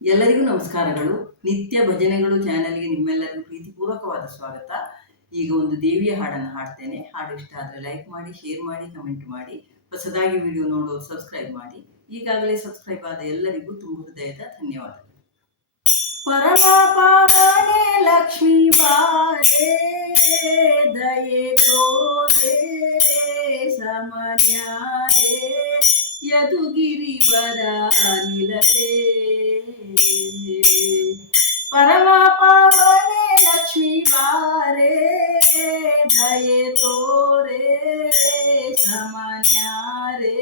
ಎಲ್ಲರಿಗೂ ನಮಸ್ಕಾರಗಳು. ನಿತ್ಯ ಭಜನೆಗಳು ಚಾನೆಲ್ಗೆ ನಿಮ್ಮೆಲ್ಲರಿಗೂ ಪ್ರೀತಿಪೂರ್ವಕವಾದ ಸ್ವಾಗತ. ಈಗ ಒಂದು ದೇವಿಯ ಹಾಡನ್ನು ಹಾಡ್ತೇನೆ. ಹಾಡು ಇಷ್ಟ ಆದರೆ ಲೈಕ್ ಮಾಡಿ, ಶೇರ್ ಮಾಡಿ, ಕಮೆಂಟ್ ಮಾಡಿ. ಹೊಸದಾಗಿ ವಿಡಿಯೋ ನೋಡೋರು ಸಬ್ಸ್ಕ್ರೈಬ್ ಮಾಡಿ. ಈಗಾಗಲೇ ಸಬ್ಸ್ಕ್ರೈಬ್ ಆದ ಎಲ್ಲರಿಗೂ ತುಂಬ ಹೃದಯದ ಧನ್ಯವಾದಗಳು. ಪರಮ ಪಾವನೆ ಲಕ್ಷ್ಮೀ ಬಾರೆ, ದಯೆ ತೋರೆ ಸಮನ್ಯಾರೆ, ಯದುಗಿರಿವರ ನಿಲಯೇ. ಪರಮ ಪಾವನೆ ಲಕ್ಷ್ಮೀ ಬಾರೆ, ದಯೆ ತೋರೆ ಸಮನ್ಯಾರೆ,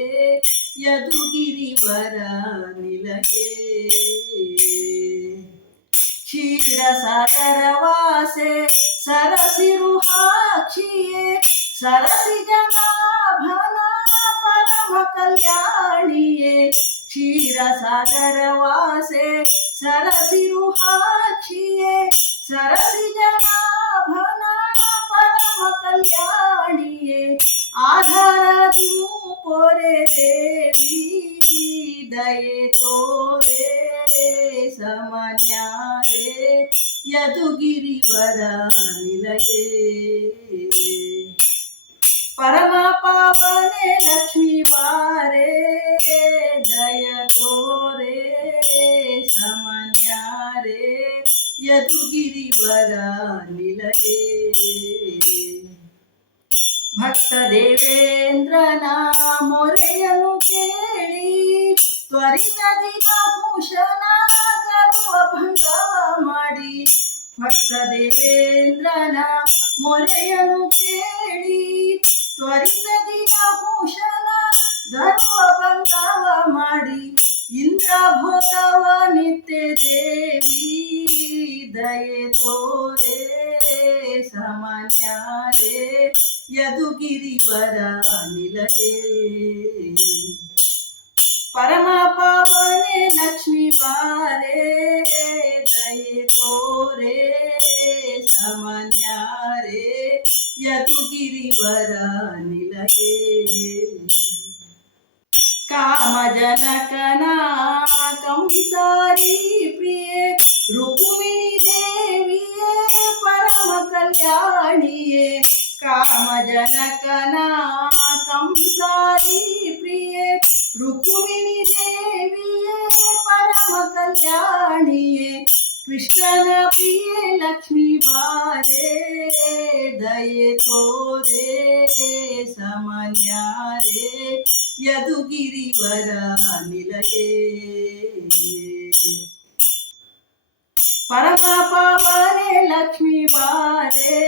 ಯದುಗಿರಿವರ ನಿಲಯೇ. ಕ್ಷೀರಸಾಗರ ವಾಸೆ ಸರಸಿರುಹಾಕ್ಷಿಯೇ, ಸರಸಿ ಜನಾಭನ ಪರಮ ಕಲ್ಯಾಣಿಯೇ. ಕ್ಷೀರಸಾಗರ ವಾಸೆ ಸರಸಿರುಹಾಕ್ಷಿಯೇ, ಸರಸಿ ಜನಾಭನ ಪರಮ ಕಲ್ಯಾಣಿಯೇ. ಆಧಾರದಿ ಪೊರೆ ದೇವಿ, ದಯೆ ತೋರೆ ಸಮನ್ಯಾರೆ, ಯದುಗಿರಿವರ ನಿಲಯೇ. ಪರಮ ಪಾವನೆ ಲಕ್ಷ್ಮೀ ಬಾರೆ, ದಯ ತೋರೆ ಸಮನ್ಯಾರೆ, ಯದುಗಿರಿವರ ನಿಲಯೇ. ಭಕ್ತ ದೇವೇಂದ್ರನ ಮೊರೆಯನ್ನು ಕೇಳಿ, ತ್ವರಿತದಿ ನಹುಶನ ಗರ್ವ ಭಂಗವ ಮಾಡಿ. ಭಕ್ತ ದೇವೇಂದ್ರನ ಮೊರೆಯನ್ನು ಕೇಳಿ, ತ್ವರಿತದಿ ನಹುಶನ ಗರ್ವ ಭಂಗವ ಮಾಡಿ. ಇಂದ್ರ ಭೋಗವ ನಿತ್ಯ ದೇವಿ, ದಯೆ ತೋರೆ ಸಮನ್ಯಾರೆ, ಯದುಗಿರಿವರ ನಿಲಯೇ. ಪರಮ ಪಾವನೆ ಲಕ್ಷ್ಮೀ ಬಾರೆ, ದಯೆ ತೋರೆ ಸಮನ್ಯಾರೆ, ಯದುಗಿರಿವರ ನಿಲಯೇ. ಕಾಮಜನಕನ ಕಂಸಾರಿ ಪ್ರಿಯೆ, ರುಕ್ಮಿಣಿ ದೇವಿಯೇ ಪರಮ ಕಲ್ಯಾಣಿಯೇ. ಕಾಮಜನಕನ ಕಂಸಾರಿ ಪ್ರಿಯೆ, ರುಕ್ಮಿಣಿ ದೇವಿಯೇ ಪರಮ ಕಲ್ಯಾಣಿಯೇ. ಕೃಷ್ಣನ ಪ್ರಿಯೆ ಲಕ್ಷ್ಮೀ ಬಾರೆ, ದಯೆ ತೋರೆ ಸಮನ್ಯಾರೆ, ಯದುಗಿರಿವರ ನಿಲಯೇ. ಪರಮ ಪಾವನೆ ಲಕ್ಷ್ಮೀ ಬಾರೆ,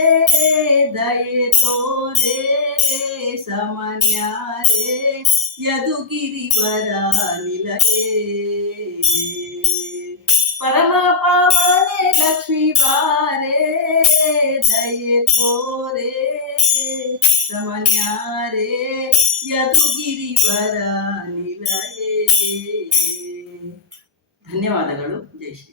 ದಯೆ ತೋರೆ ಸಮನ್ಯಾರೆ, ಯದುಗಿರಿವರ ನಿಲಯೇ. ಪರಮ ಪಾವನೆ ಲಕ್ಷ್ಮೀ ಬಾರೆ, ದಯೆ ತೋರೆ ಸಮನ್ಯಾರೆ, ಯದುಗಿರಿವರ ನಿಲಯೇ. ಧನ್ಯವಾದಗಳು. ಜೈ ಶ್ರೀ.